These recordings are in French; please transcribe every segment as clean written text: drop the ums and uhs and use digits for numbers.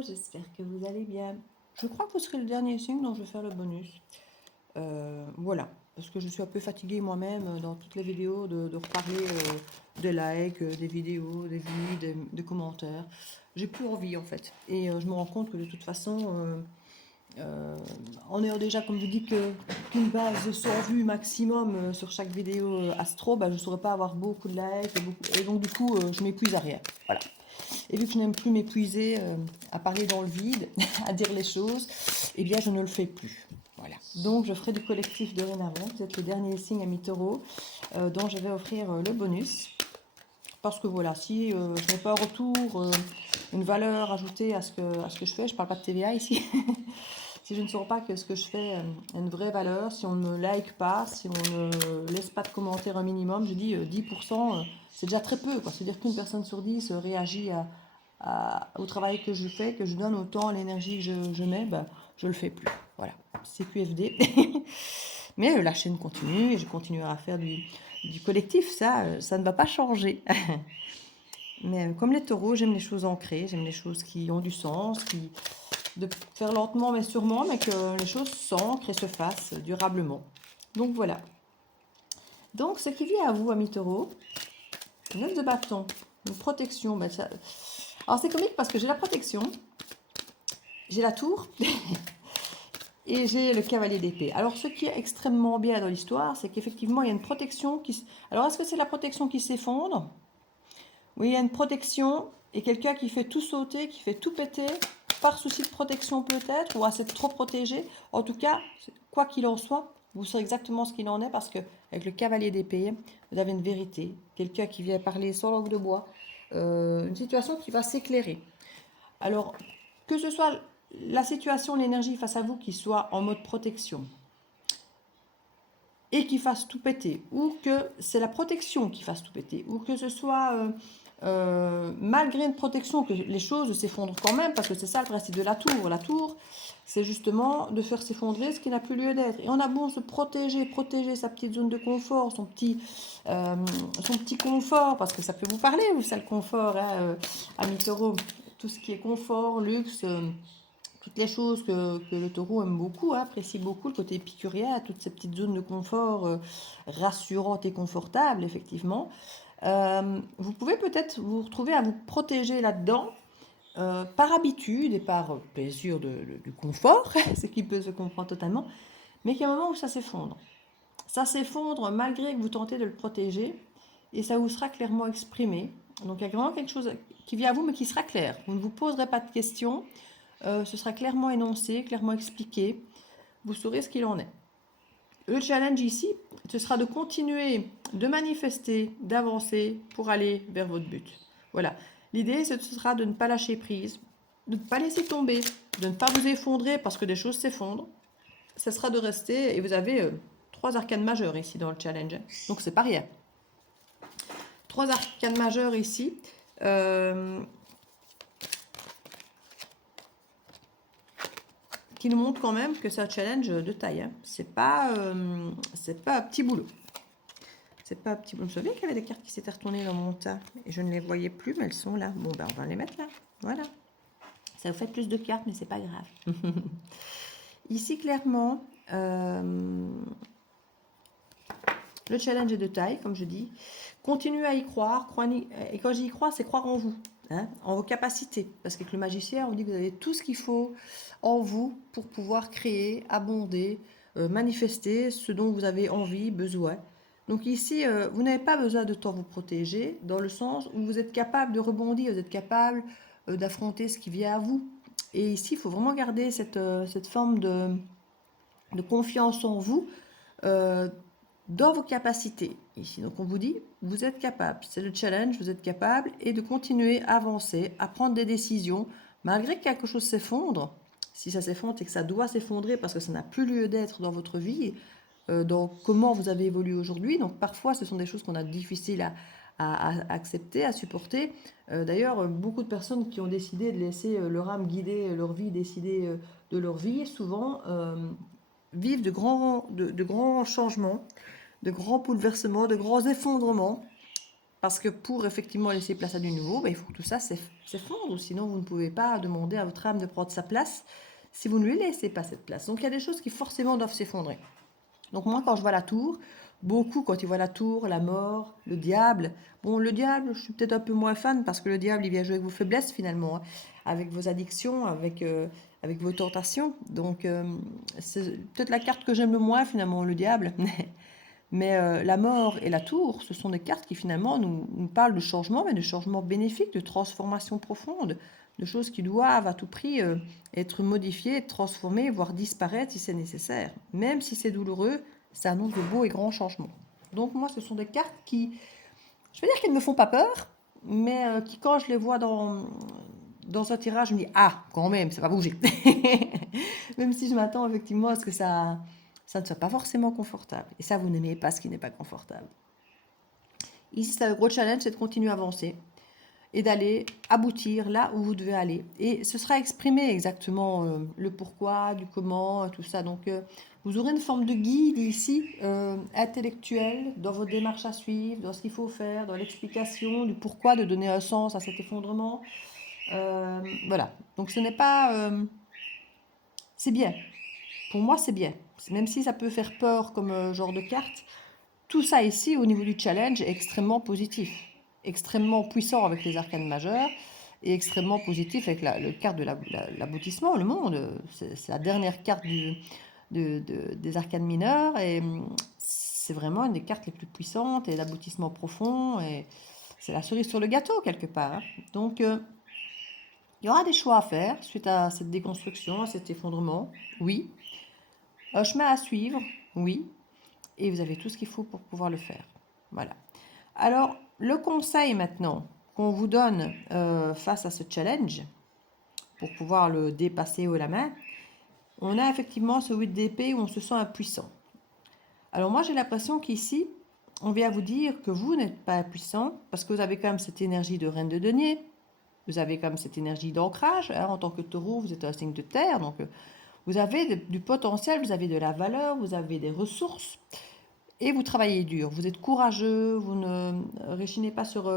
j'espère que vous allez bien. Je crois que vous serez le dernier signe dont je vais faire le bonus. Voilà, parce que je suis un peu fatiguée moi-même dans toutes les vidéos de reparler des likes, des vidéos, des vues, des commentaires. J'ai plus envie en fait. Et je me rends compte que de toute façon, en ayant déjà, comme je dis, qu'une base de 100 vues maximum sur chaque vidéo astro, bah, je ne saurais pas avoir beaucoup de likes. Et donc du coup, je m'épuise à rien. Voilà. Et vu que je n'aime plus m'épuiser à parler dans le vide, à dire les choses, eh bien je ne le fais plus. Voilà. Donc je ferai du collectif dorénavant. Vous êtes le dernier signe à mi-taureau dont je vais offrir le bonus. Parce que voilà, si je n'ai pas en retour une valeur ajoutée à ce que je fais, je ne parle pas de TVA ici, si je ne sens pas que ce que je fais a une vraie valeur, si on ne me like pas, si on ne laisse pas de commentaires un minimum, je dis 10%, c'est déjà très peu. C'est-à-dire qu'une personne sur 10 réagit au travail que je fais, que je donne autant l'énergie que je mets, ben, je ne le fais plus. Voilà, c'est QFD. Mais la chaîne continue et je continuerai à faire du collectif, ça ne va pas changer. Mais comme les taureaux, j'aime les choses ancrées, j'aime les choses qui ont du sens, de faire lentement mais sûrement, mais que les choses s'ancrent et se fassent durablement. Donc voilà. Donc ce qui vient à vous, amis taureaux, 9 de bâton, une protection. Ben ça... Alors c'est comique parce que j'ai la protection, j'ai la tour et j'ai le cavalier d'épée. Alors ce qui est extrêmement bien dans l'histoire, c'est qu'effectivement il y a une protection qui... Alors est-ce que c'est la protection qui s'effondre? Oui, il y a une protection et quelqu'un qui fait tout sauter, qui fait tout péter, par souci de protection peut-être, ou assez trop protégé. En tout cas, quoi qu'il en soit, vous saurez exactement ce qu'il en est parce que avec le cavalier d'épée, vous avez une vérité, quelqu'un qui vient parler sans langue de bois, une situation qui va s'éclairer. Alors, que ce soit la situation, l'énergie face à vous qui soit en mode protection et qui fasse tout péter, ou que c'est la protection qui fasse tout péter, ou que ce soit malgré une protection, que les choses s'effondrent quand même, parce que c'est ça le principe de la tour. La tour, c'est justement de faire s'effondrer ce qui n'a plus lieu d'être. Et on a beau se protéger sa petite zone de confort, son petit confort, parce que ça peut vous parler, vous, ça le confort, hein, ami taureau, tout ce qui est confort, luxe, toutes les choses que le taureau aime beaucoup, hein, apprécie beaucoup, le côté épicurien, toutes ces petites zones de confort rassurantes et confortables, effectivement. Vous pouvez peut-être vous retrouver à vous protéger là-dedans par habitude et par plaisir du confort, ce qui peut se comprendre totalement, mais qu'il y a un moment où ça s'effondre. Ça s'effondre malgré que vous tentez de le protéger et ça vous sera clairement exprimé. Donc il y a vraiment quelque chose qui vient à vous mais qui sera clair. Vous ne vous poserez pas de questions, ce sera clairement énoncé, clairement expliqué. Vous saurez ce qu'il en est. Le challenge ici, ce sera de continuer de manifester, d'avancer pour aller vers votre but. Voilà. L'idée, ce sera de ne pas lâcher prise, de ne pas laisser tomber, de ne pas vous effondrer parce que des choses s'effondrent. Ce sera de rester, et vous avez 3 arcanes majeures ici dans le challenge, donc c'est pas rien. 3 arcanes majeures ici. Qui nous montre quand même que c'est un challenge de taille. Hein. C'est pas un petit boulot. C'est pas un petit boulot. Je me souviens qu'il y avait des cartes qui s'étaient retournées dans mon tas et je ne les voyais plus, mais elles sont là. Bon, ben on va les mettre là. Voilà. Ça vous fait plus de cartes, mais c'est pas grave. Ici, clairement, le challenge est de taille, comme je dis. Continuez à y croire. Et quand j'y crois, c'est croire en vous. Hein, en vos capacités. Parce qu'avec le magicien, on dit que vous avez tout ce qu'il faut en vous pour pouvoir créer, abonder, manifester ce dont vous avez envie, besoin. Donc ici, vous n'avez pas besoin de tant vous protéger, dans le sens où vous êtes capable de rebondir, vous êtes capable d'affronter ce qui vient à vous. Et ici, il faut vraiment garder cette forme de confiance en vous, dans vos capacités. Ici, donc on vous dit, vous êtes capable, c'est le challenge, vous êtes capable, et de continuer à avancer, à prendre des décisions, malgré que quelque chose s'effondre. Si ça s'effondre, c'est que ça doit s'effondrer parce que ça n'a plus lieu d'être dans votre vie, dans comment vous avez évolué aujourd'hui. Donc parfois, ce sont des choses qu'on a difficiles à accepter, à supporter. D'ailleurs, beaucoup de personnes qui ont décidé de laisser leur âme guider leur vie, décider de leur vie, souvent vivent de grands changements, de grands bouleversements, de grands effondrements. Parce que pour effectivement laisser place à du nouveau, ben, il faut que tout ça s'effondre. Sinon, vous ne pouvez pas demander à votre âme de prendre sa place si vous ne lui laissez pas cette place. Donc, il y a des choses qui forcément doivent s'effondrer. Donc, moi, quand je vois la tour, beaucoup, quand ils voient la tour, la mort, le diable. Bon, le diable, je suis peut-être un peu moins fan parce que le diable, il vient jouer avec vos faiblesses finalement, hein, avec vos addictions, avec vos tentations. Donc, c'est peut-être la carte que j'aime le moins finalement, le diable. Mais la mort et la tour, ce sont des cartes qui finalement nous parlent de changement, mais de changement bénéfique, de transformation profonde, de choses qui doivent à tout prix être modifiées, transformées, voire disparaître si c'est nécessaire. Même si c'est douloureux, ça annonce de beaux et grands changements. Donc moi, ce sont des cartes qui, je veux dire qu'elles ne me font pas peur, mais qui, quand je les vois dans un tirage, je me dis, ah, quand même, ça va bouger. Même si je m'attends effectivement à ce que ça ne soit pas forcément confortable. Et ça, vous n'aimez pas ce qui n'est pas confortable. Ici, c'est un gros challenge, c'est de continuer à avancer et d'aller aboutir là où vous devez aller. Et ce sera exprimé exactement le pourquoi, du comment, tout ça. Donc, vous aurez une forme de guide ici, intellectuel, dans votre démarche à suivre, dans ce qu'il faut faire, dans l'explication du pourquoi, de donner un sens à cet effondrement. Voilà. Donc, ce n'est pas... c'est bien. Pour moi, c'est bien. Même si ça peut faire peur comme genre de carte, tout ça ici, au niveau du challenge, est extrêmement positif. Extrêmement puissant avec les arcanes majeures et extrêmement positif avec le carte de l'aboutissement, le monde. C'est la dernière carte des arcanes mineures et c'est vraiment une des cartes les plus puissantes et l'aboutissement profond. Et c'est la cerise sur le gâteau, quelque part, hein. Donc, il y aura des choix à faire suite à cette déconstruction, à cet effondrement, oui. Un chemin à suivre, oui. Et vous avez tout ce qu'il faut pour pouvoir le faire. Voilà. Alors, le conseil maintenant qu'on vous donne face à ce challenge, pour pouvoir le dépasser haut la main, on a effectivement ce 8 d'épée où on se sent impuissant. Alors moi, j'ai l'impression qu'ici, on vient vous dire que vous n'êtes pas impuissant, parce que vous avez quand même cette énergie de reine de denier, vous avez quand même cette énergie d'ancrage, hein, en tant que taureau, vous êtes un signe de terre, donc vous avez du potentiel, vous avez de la valeur, vous avez des ressources, et vous travaillez dur. Vous êtes courageux, vous ne réchinez pas sur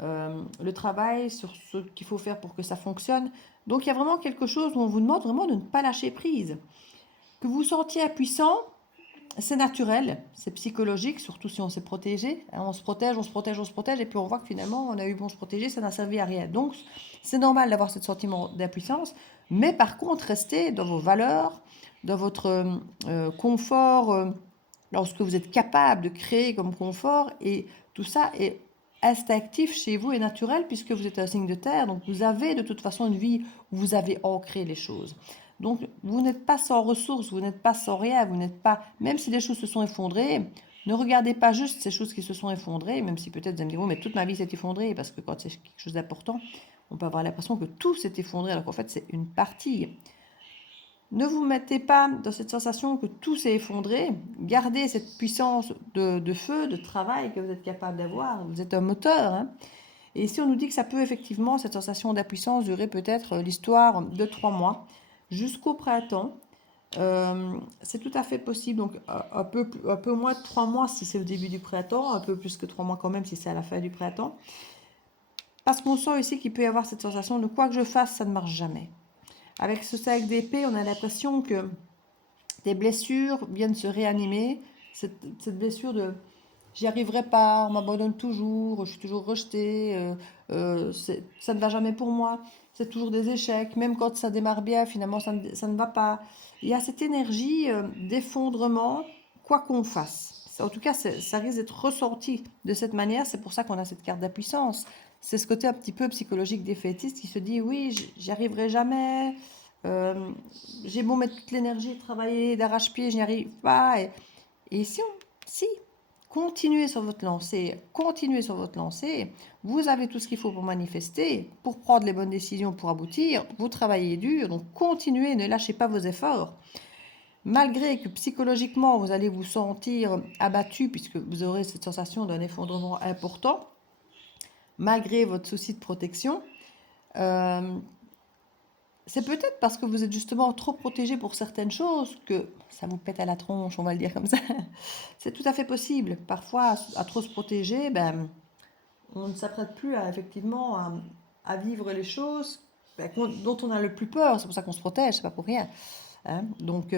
le travail, sur ce qu'il faut faire pour que ça fonctionne. Donc il y a vraiment quelque chose où on vous demande vraiment de ne pas lâcher prise. Que vous vous sentiez impuissant, c'est naturel, c'est psychologique, surtout si on s'est protégé. On se protège, on se protège, on se protège, et puis on voit que finalement, on a eu bon se protéger, ça n'a servi à rien. Donc, c'est normal d'avoir ce sentiment d'impuissance, mais par contre, restez dans vos valeurs, dans votre confort, dans ce que vous êtes capable de créer comme confort, et tout ça est instinctif chez vous et naturel, puisque vous êtes un signe de terre, donc vous avez de toute façon une vie où vous avez ancré les choses. Donc, vous n'êtes pas sans ressources, vous n'êtes pas sans rien, vous n'êtes pas... Même si des choses se sont effondrées, ne regardez pas juste ces choses qui se sont effondrées, même si peut-être vous allez me dire, oh, mais toute ma vie s'est effondrée, parce que quand c'est quelque chose d'important, on peut avoir l'impression que tout s'est effondré, alors qu'en fait, c'est une partie. Ne vous mettez pas dans cette sensation que tout s'est effondré. Gardez cette puissance de feu, de travail que vous êtes capable d'avoir. Vous êtes un moteur, hein. Et ici, on nous dit que ça peut effectivement, cette sensation d'impuissance, durer peut-être l'histoire de 3 mois jusqu'au printemps. C'est tout à fait possible, donc un peu moins de 3 mois si c'est au début du printemps, un peu plus que 3 mois quand même si c'est à la fin du printemps. Parce qu'on sent ici qu'il peut y avoir cette sensation de quoi que je fasse, ça ne marche jamais. Avec ce 5 d'épée, on a l'impression que des blessures viennent se réanimer. Cette blessure de j'y arriverai pas, on m'abandonne toujours, je suis toujours rejetée, ça ne va jamais pour moi, c'est toujours des échecs, même quand ça démarre bien, finalement ça ne va pas. Il y a cette énergie d'effondrement, quoi qu'on fasse. En tout cas, ça risque d'être ressenti de cette manière, c'est pour ça qu'on a cette carte d'impuissance. C'est ce côté un petit peu psychologique défaitiste qui se dit oui, j'y arriverai jamais, j'ai beau mettre toute l'énergie, travailler d'arrache-pied, je n'y arrive pas. Et si, continuez sur votre lancée, continuez sur votre lancée, vous avez tout ce qu'il faut pour manifester, pour prendre les bonnes décisions, pour aboutir, vous travaillez dur, donc continuez, ne lâchez pas vos efforts. Malgré que psychologiquement vous allez vous sentir abattu, puisque vous aurez cette sensation d'un effondrement important, malgré votre souci de protection, c'est peut-être parce que vous êtes justement trop protégé pour certaines choses que ça vous pète à la tronche, on va le dire comme ça. C'est tout à fait possible. Parfois, à trop se protéger, ben, on ne s'apprête plus à, effectivement à vivre les choses dont on a le plus peur. C'est pour ça qu'on se protège, c'est pas pour rien. Hein. Donc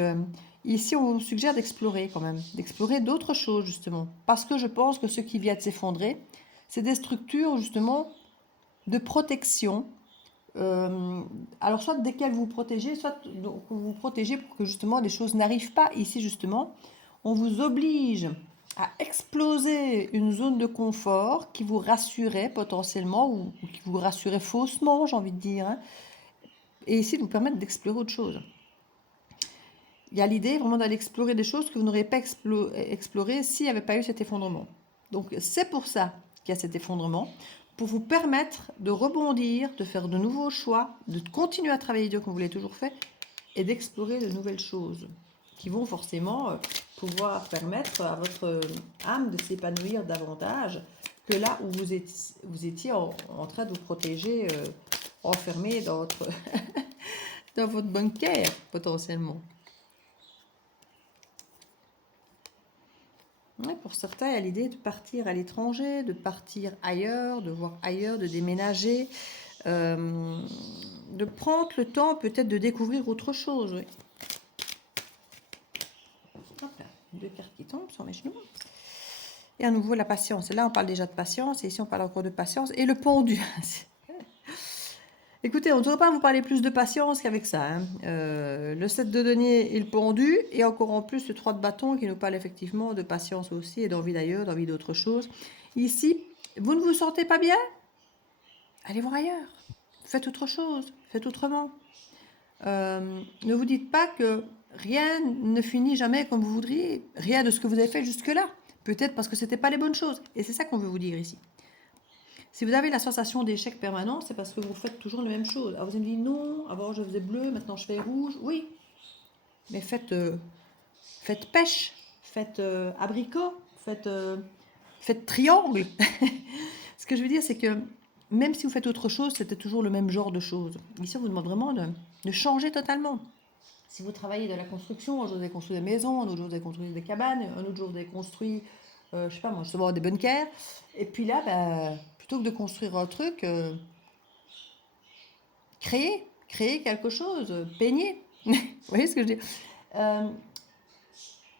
ici, on vous suggère d'explorer quand même, d'explorer d'autres choses justement. Parce que je pense que ce qui vient de s'effondrer, c'est des structures justement de protection. Alors soit desquelles vous protégez, soit donc, vous protégez pour que justement les choses n'arrivent pas. Ici justement, on vous oblige à exploser une zone de confort qui vous rassurait potentiellement ou qui vous rassurait faussement, j'ai envie de dire, hein, et ici de vous permettre d'explorer autre chose. Il y a l'idée vraiment d'aller explorer des choses que vous n'auriez pas explorées s'il n'y avait pas eu cet effondrement. Donc c'est pour ça qu'il y a cet effondrement, pour vous permettre de rebondir, de faire de nouveaux choix, de continuer à travailler dur comme vous l'avez toujours fait, et d'explorer de nouvelles choses qui vont forcément pouvoir permettre à votre âme de s'épanouir davantage que là où vous étiez en train de vous protéger, enfermé dans votre, dans votre bunker potentiellement. Ouais, pour certains, il y a l'idée de partir à l'étranger, de partir ailleurs, de voir ailleurs, de déménager, de prendre le temps peut-être de découvrir autre chose. Oui. Hop là, 2 cartes qui tombent sur mes genoux. Et à nouveau la patience. Là, on parle déjà de patience, et ici, on parle encore de patience. Et le pendu. Écoutez, on ne devrait pas vous parler plus de patience qu'avec ça. Hein. Le 7 de denier et le pendu, et encore en plus le 3 de bâton qui nous parle effectivement de patience aussi et d'envie d'ailleurs, d'envie d'autre chose. Ici, vous ne vous sentez pas bien? Allez voir ailleurs. Faites autre chose. Faites autrement. Ne vous dites pas que rien ne finit jamais comme vous voudriez. Rien de ce que vous avez fait jusque-là. Peut-être parce que ce n'était pas les bonnes choses. Et c'est ça qu'on veut vous dire ici. Si vous avez la sensation d'échec permanent, c'est parce que vous faites toujours les mêmes choses. Alors vous allez me dire non, avant je faisais bleu, maintenant je fais rouge. Oui, mais faites pêche, faites abricot, faites triangle. Ce que je veux dire, c'est que même si vous faites autre chose, c'était toujours le même genre de choses. Ici, on vous demande vraiment de changer totalement. Si vous travaillez dans la construction, un jour vous avez construit des maisons, un autre jour vous avez construit des cabanes, un autre jour vous avez construit, je sais pas moi, justement des bunkers. Et puis là, bah, plutôt que de construire un truc, créer quelque chose, peigner. Vous voyez ce que je veux dire?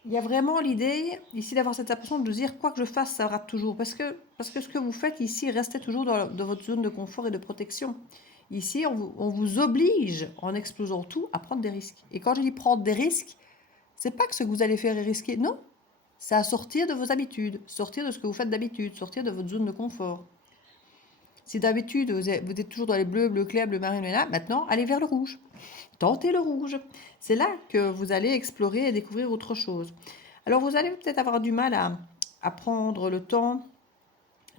Il y a vraiment l'idée ici d'avoir cette impression de dire quoi que je fasse, ça rate toujours. Parce que ce que vous faites ici, restez toujours dans votre zone de confort et de protection. Ici, on vous oblige, en explosant tout, à prendre des risques. Et quand je dis prendre des risques, c'est pas que ce que vous allez faire est risqué. Non, c'est à sortir de vos habitudes, sortir de ce que vous faites d'habitude, sortir de votre zone de confort. Si d'habitude vous êtes toujours dans les bleus, bleu clair, bleu marine, là, maintenant allez vers le rouge. Tentez le rouge. C'est là que vous allez explorer et découvrir autre chose. Alors vous allez peut-être avoir du mal à prendre le temps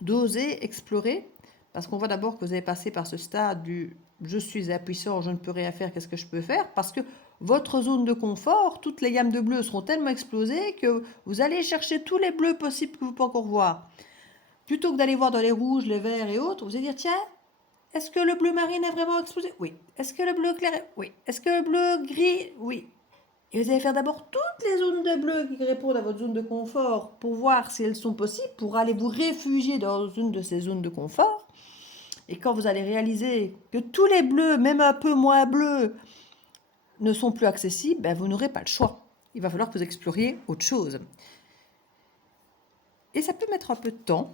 d'oser explorer, parce qu'on voit d'abord que vous avez passé par ce stade du je suis impuissant, je ne peux rien faire, qu'est-ce que je peux faire? Parce que votre zone de confort, toutes les gammes de bleus seront tellement explosées que vous allez chercher tous les bleus possibles que vous pouvez encore voir. Plutôt que d'aller voir dans les rouges, les verts et autres, vous allez dire, tiens, est-ce que le bleu marine est vraiment explosé? Oui. Est-ce que le bleu clair? Oui. Est-ce que le bleu gris? Oui. Et vous allez faire d'abord toutes les zones de bleu qui répondent à votre zone de confort pour voir si elles sont possibles, pour aller vous réfugier dans une de ces zones de confort. Et quand vous allez réaliser que tous les bleus, même un peu moins bleus, ne sont plus accessibles, ben vous n'aurez pas le choix. Il va falloir que vous exploriez autre chose. Et ça peut mettre un peu de temps,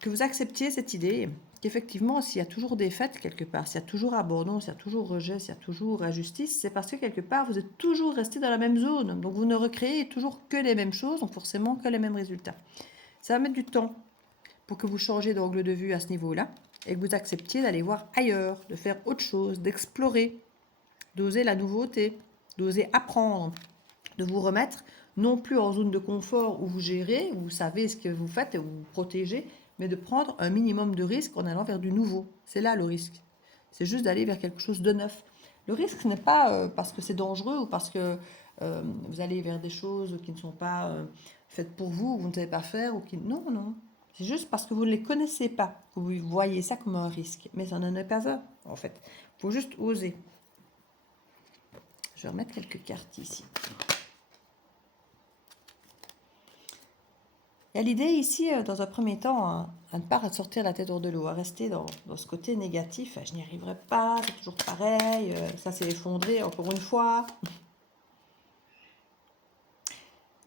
que vous acceptiez cette idée qu'effectivement, s'il y a toujours défaite quelque part, s'il y a toujours abandon, s'il y a toujours rejet, s'il y a toujours injustice, c'est parce que quelque part, vous êtes toujours resté dans la même zone. Donc, vous ne recréez toujours que les mêmes choses, donc forcément que les mêmes résultats. Ça va mettre du temps pour que vous changiez d'angle de vue à ce niveau-là et que vous acceptiez d'aller voir ailleurs, de faire autre chose, d'explorer, d'oser la nouveauté, d'oser apprendre, de vous remettre non plus en zone de confort où vous gérez, où vous savez ce que vous faites et où vous vous protégez, mais de prendre un minimum de risque en allant vers du nouveau. C'est là le risque. C'est juste d'aller vers quelque chose de neuf. Le risque n'est pas parce que c'est dangereux ou parce que vous allez vers des choses qui ne sont pas faites pour vous, ou vous ne savez pas faire, ou qui... Non, non. C'est juste parce que vous ne les connaissez pas que vous voyez ça comme un risque. Mais ça n'en est pas un, en fait. Il faut juste oser. Je vais remettre quelques cartes ici. Il y a l'idée ici, dans un premier temps, à ne pas sortir la tête hors de l'eau, à rester dans ce côté négatif. Je n'y arriverai pas, c'est toujours pareil, ça s'est effondré encore une fois.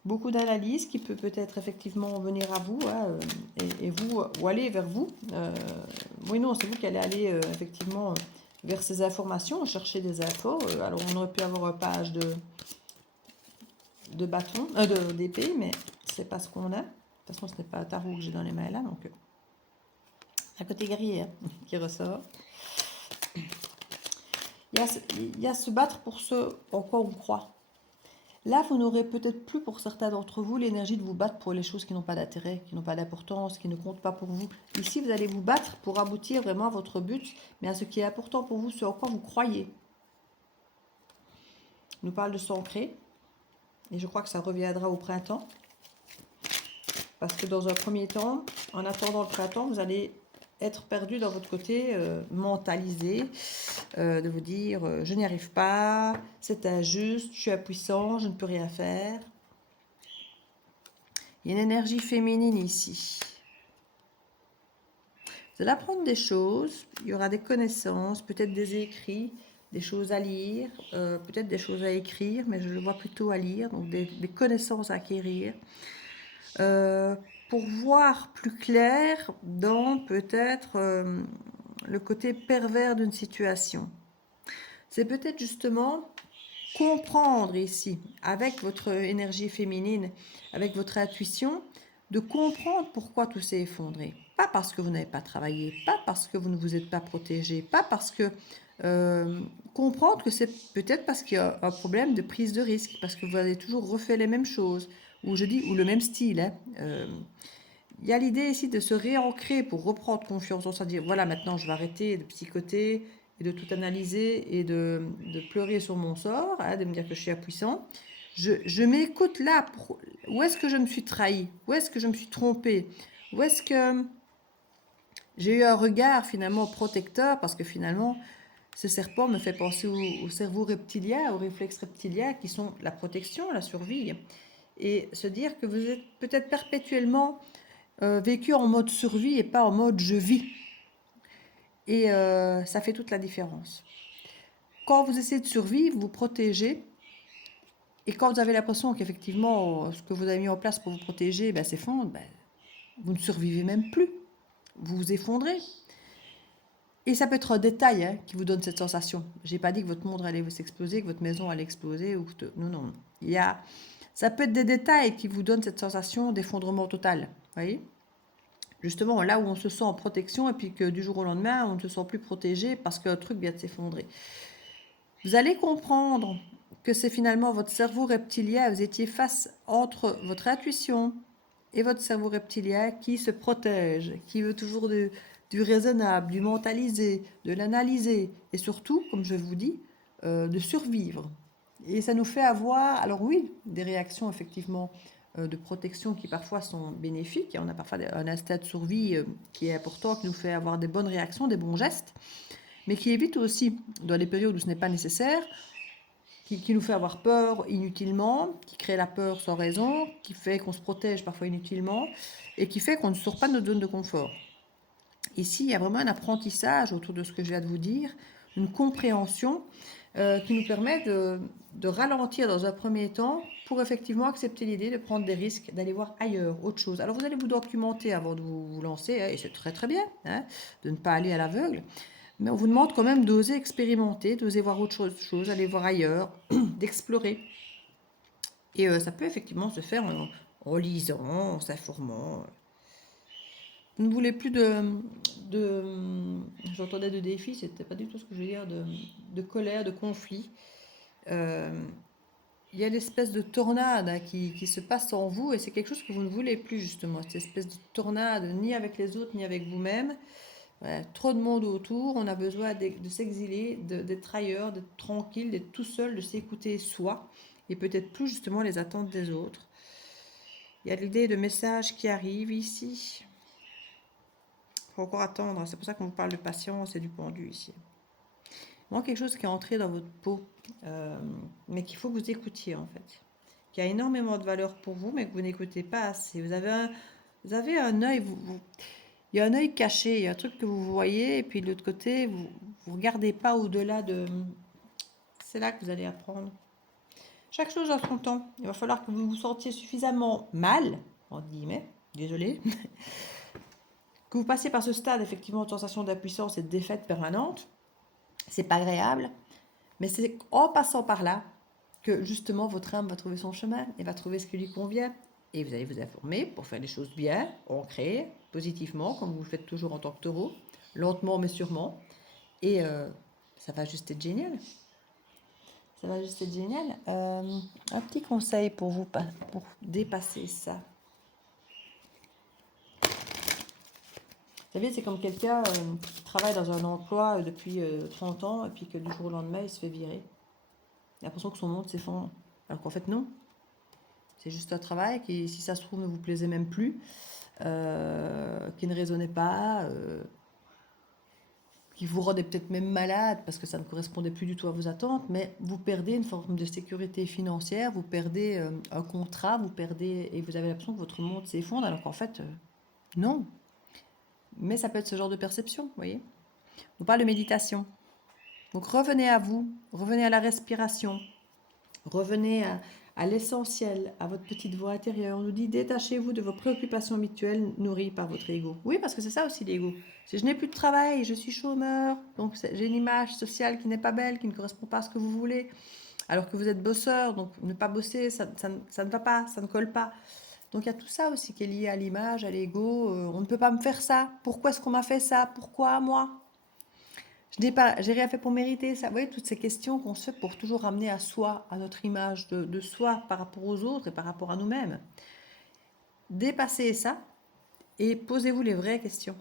Beaucoup d'analyses qui peut-être effectivement venir à vous, hein, et vous, ou aller vers vous. Oui, non, c'est vous qui allez aller effectivement vers ces informations, chercher des infos. Alors, on aurait pu avoir une page de bâton, d'épée, mais c'est pas ce qu'on a. De toute façon, ce n'est pas un tarot que j'ai dans les mains là, donc un côté guerrier, hein, qui ressort. Il y a se battre pour ce en quoi on croit. Là, vous n'aurez peut-être plus pour certains d'entre vous l'énergie de vous battre pour les choses qui n'ont pas d'intérêt, qui n'ont pas d'importance, qui ne comptent pas pour vous. Ici, vous allez vous battre pour aboutir vraiment à votre but, mais à ce qui est important pour vous, ce en quoi vous croyez. On nous parle de s'ancrer, et je crois que ça reviendra au printemps. Parce que dans un premier temps, en attendant le printemps, vous allez être perdu dans votre côté mentalisé, de vous dire je n'y arrive pas, c'est injuste, je suis impuissant, je ne peux rien faire. Il y a une énergie féminine ici. Vous allez apprendre des choses, il y aura des connaissances, peut-être des écrits, des choses à lire, peut-être des choses à écrire, mais je le vois plutôt à lire, donc des connaissances à acquérir. Pour voir plus clair dans peut-être le côté pervers d'une situation. C'est peut-être justement comprendre ici, avec votre énergie féminine, avec votre intuition, de comprendre pourquoi tout s'est effondré. Pas parce que vous n'avez pas travaillé, pas parce que vous ne vous êtes pas protégé, pas parce que... comprendre que c'est peut-être parce qu'il y a un problème de prise de risque, parce que vous avez toujours refait les mêmes choses, ou je dis, ou le même style. Hein. Il y a l'idée ici de se réancrer pour reprendre confiance en soi, dire voilà, maintenant je vais arrêter de psychoter et de tout analyser et de pleurer sur mon sort, hein, de me dire que je suis impuissant. Je m'écoute là. Où est-ce que je me suis trahi? Où est-ce que je me suis trompée? Où est-ce que j'ai eu un regard finalement protecteur? Parce que finalement, ce serpent me fait penser au cerveau reptilien, aux réflexes reptiliens qui sont la protection, la survie. Et se dire que vous êtes peut-être perpétuellement vécu en mode survie et pas en mode je vis. Et ça fait toute la différence. Quand vous essayez de survivre, vous protégez. Et quand vous avez l'impression qu'effectivement, ce que vous avez mis en place pour vous protéger s'effondre, vous ne survivez même plus. Vous vous effondrez. Et ça peut être un détail qui vous donne cette sensation. Je n'ai pas dit que votre monde allait vous exploser, que votre maison allait exploser. Non, non. Ça peut être des détails qui vous donnent cette sensation d'effondrement total. Voyez, justement, là où on se sent en protection et puis que du jour au lendemain, on ne se sent plus protégé parce qu'un truc vient de s'effondrer. Vous allez comprendre que c'est finalement votre cerveau reptilien, vous étiez face entre votre intuition et votre cerveau reptilien qui se protège, qui veut toujours du raisonnable, du mentalisé, de l'analyser et surtout, comme je vous dis, de survivre. Et ça nous fait avoir, alors oui, des réactions effectivement de protection qui parfois sont bénéfiques. On a parfois un instinct de survie qui est important, qui nous fait avoir des bonnes réactions, des bons gestes, mais qui évite aussi, dans les périodes où ce n'est pas nécessaire, qui nous fait avoir peur inutilement, qui crée la peur sans raison, qui fait qu'on se protège parfois inutilement, et qui fait qu'on ne sort pas de notre zone de confort. Ici, il y a vraiment un apprentissage autour de ce que je viens de vous dire, une compréhension qui nous permet de ralentir dans un premier temps pour effectivement accepter l'idée de prendre des risques, d'aller voir ailleurs, autre chose. Alors vous allez vous documenter avant de vous lancer, et c'est très très bien, de ne pas aller à l'aveugle. Mais on vous demande quand même d'oser expérimenter, d'oser voir autre chose, aller voir ailleurs, d'explorer. Et ça peut effectivement se faire en lisant, en s'informant. Vous ne voulez plus j'entendais de défis, c'était pas du tout ce que je veux dire, de colère, de conflit. Il y a l'espèce de tornade qui se passe en vous et c'est quelque chose que vous ne voulez plus justement, cette espèce de tornade, ni avec les autres, ni avec vous-même. Voilà, trop de monde autour, on a besoin de s'exiler, d'être ailleurs, d'être tranquille, d'être tout seul, de s'écouter soi et peut-être plus justement les attentes des autres. Il y a l'idée de messages qui arrivent ici. Il faut encore attendre, c'est pour ça qu'on vous parle de patience et du pendu ici. Moi, quelque chose qui est entré dans votre peau, mais qu'il faut que vous écoutiez en fait, qui a énormément de valeur pour vous, mais que vous n'écoutez pas assez. Vous avez un œil, Il y a un œil caché, il y a un truc que vous voyez, et puis de l'autre côté, vous ne regardez pas au-delà de... C'est là que vous allez apprendre. Chaque chose a son temps. Il va falloir que vous vous sentiez suffisamment mal, entre guillemets, désolé, que vous passiez par ce stade, effectivement, de sensation d'impuissance et de défaite permanente. C'est pas agréable, mais c'est en passant par là que justement votre âme va trouver son chemin et va trouver ce qui lui convient. Et vous allez vous informer pour faire les choses bien, ancrées, positivement, comme vous le faites toujours en tant que taureau, lentement mais sûrement. Et ça va juste être génial. Ça va juste être génial. Un petit conseil pour vous, pour dépasser ça. Vous savez, c'est comme quelqu'un qui travaille dans un emploi depuis 30 ans et puis que du jour au lendemain, il se fait virer. Il a l'impression que son monde s'effondre. Alors qu'en fait, non. C'est juste un travail qui, si ça se trouve, ne vous plaisait même plus, qui ne résonnait pas, qui vous rendait peut-être même malade parce que ça ne correspondait plus du tout à vos attentes, mais vous perdez une forme de sécurité financière, vous perdez un contrat, vous perdez, et vous avez l'impression que votre monde s'effondre, alors qu'en fait, non. Mais ça peut être ce genre de perception, vous voyez. On parle de méditation. Donc revenez à vous, revenez à la respiration, revenez à l'essentiel, à votre petite voix intérieure. On nous dit détachez-vous de vos préoccupations habituelles nourries par votre ego. Oui, parce que c'est ça aussi l'ego. Si je n'ai plus de travail, je suis chômeur, donc j'ai une image sociale qui n'est pas belle, qui ne correspond pas à ce que vous voulez, alors que vous êtes bosseur, donc ne pas bosser, ça ne va pas, ça ne colle pas. Donc il y a tout ça aussi qui est lié à l'image, à l'ego. On ne peut pas me faire ça. Pourquoi est-ce qu'on m'a fait ça? Pourquoi moi? J'ai rien fait pour mériter ça. Vous voyez, toutes ces questions qu'on se fait pour toujours ramener à soi, à notre image de soi par rapport aux autres et par rapport à nous-mêmes. Dépassez ça et posez-vous les vraies questions.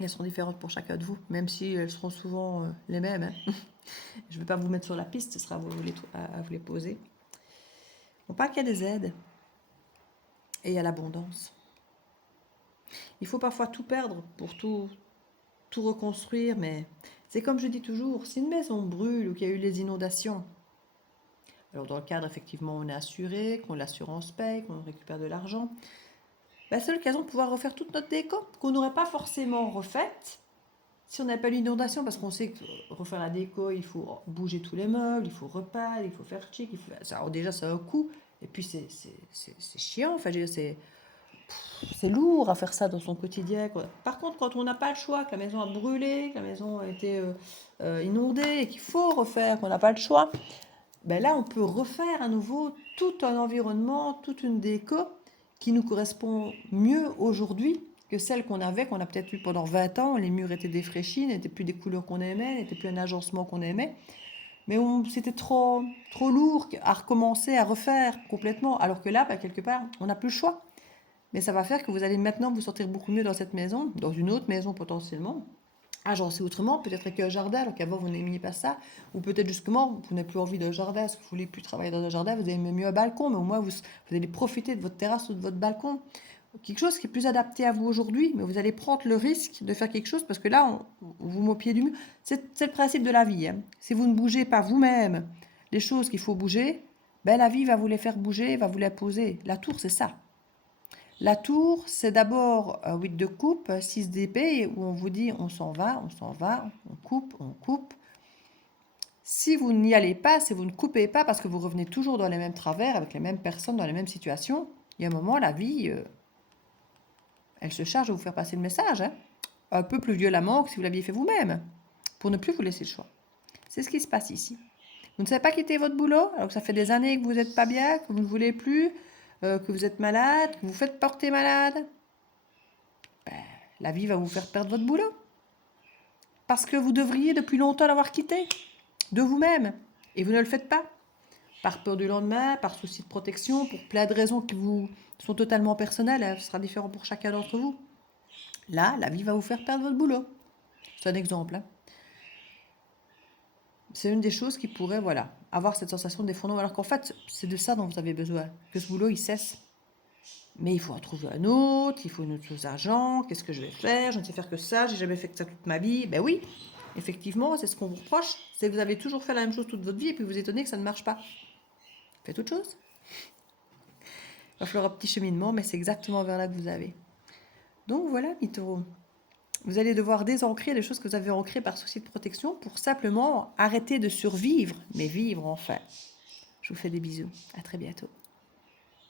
Elles seront différentes pour chacun de vous, même si elles seront souvent les mêmes. Hein. Je ne vais pas vous mettre sur la piste, ce sera à vous les poser. On parle qu'il y a des aides et il y a l'abondance. Il faut parfois tout perdre pour tout reconstruire, mais c'est comme je dis toujours, si une maison brûle ou qu'il y a eu les inondations, alors dans le cadre, effectivement, on est assuré, qu'on l'assurance paye, qu'on récupère de l'argent, c'est l'occasion de pouvoir refaire toute notre déco, qu'on n'aurait pas forcément refaite si on n'avait pas eu l'inondation, parce qu'on sait que refaire la déco, il faut bouger tous les meubles, il faut repeindre, il faut faire chic, alors déjà ça a un coût, et puis c'est chiant, enfin je veux dire, c'est lourd à faire ça dans son quotidien. Quoi. Par contre, quand on n'a pas le choix, que la maison a brûlé, que la maison a été inondée et qu'il faut refaire, qu'on n'a pas le choix, là, on peut refaire à nouveau tout un environnement, toute une déco qui nous correspond mieux aujourd'hui que celle qu'on avait, qu'on a peut-être eu pendant 20 ans. Les murs étaient défraîchis, n'étaient plus des couleurs qu'on aimait, n'étaient plus un agencement qu'on aimait. Mais c'était trop lourd à recommencer, à refaire complètement. Alors que là, quelque part, on n'a plus le choix. Mais ça va faire que vous allez maintenant vous sentir beaucoup mieux dans cette maison, dans une autre maison potentiellement, agencée autrement, peut-être avec un jardin, alors qu'avant vous n'aimiez pas ça, ou peut-être justement vous n'avez plus envie d'un jardin, parce que vous voulez plus travailler dans un jardin, vous aimez mieux un balcon, mais au moins vous allez profiter de votre terrasse ou de votre balcon. Quelque chose qui est plus adapté à vous aujourd'hui, mais vous allez prendre le risque de faire quelque chose, parce que là, vous met au pied du mur. C'est le principe de la vie. Hein. Si vous ne bougez pas vous-même les choses qu'il faut bouger, la vie va vous les faire bouger, va vous les poser. La tour, c'est ça. La tour, c'est d'abord 8 de coupe, 6 d'épée, où on vous dit on s'en va, on coupe, on coupe. Si vous n'y allez pas, si vous ne coupez pas, parce que vous revenez toujours dans les mêmes travers, avec les mêmes personnes, dans les mêmes situations, il y a un moment, la vie, elle se charge de vous faire passer le message, hein, un peu plus violemment que si vous l'aviez fait vous-même, pour ne plus vous laisser le choix. C'est ce qui se passe ici. Vous ne savez pas quitter votre boulot, alors que ça fait des années que vous n'êtes pas bien, que vous ne voulez plus, que vous êtes malade, que vous faites porter malade. La vie va vous faire perdre votre boulot. Parce que vous devriez depuis longtemps l'avoir quitté, de vous-même. Et vous ne le faites pas. Par peur du lendemain, par souci de protection, pour plein de raisons qui vous sont totalement personnelles. Hein, ce sera différent pour chacun d'entre vous. Là, la vie va vous faire perdre votre boulot. C'est un exemple. Hein. C'est une des choses qui pourrait, avoir cette sensation d'effondrement. Alors qu'en fait, c'est de ça dont vous avez besoin. Que ce boulot, il cesse. Mais il faut en trouver un autre, il faut une autre chose d'argent, qu'est-ce que je vais faire? Je ne sais faire que ça, j'ai jamais fait que ça toute ma vie. Ben oui, effectivement, c'est ce qu'on vous reproche, c'est que vous avez toujours fait la même chose toute votre vie et puis vous étonnez que ça ne marche pas. Faites autre chose. Il va falloir un petit cheminement, mais c'est exactement vers là que vous avez. Donc voilà, mes taureaux. Vous allez devoir désancrer les choses que vous avez ancrées par souci de protection pour simplement arrêter de survivre, mais vivre enfin. Je vous fais des bisous. À très bientôt.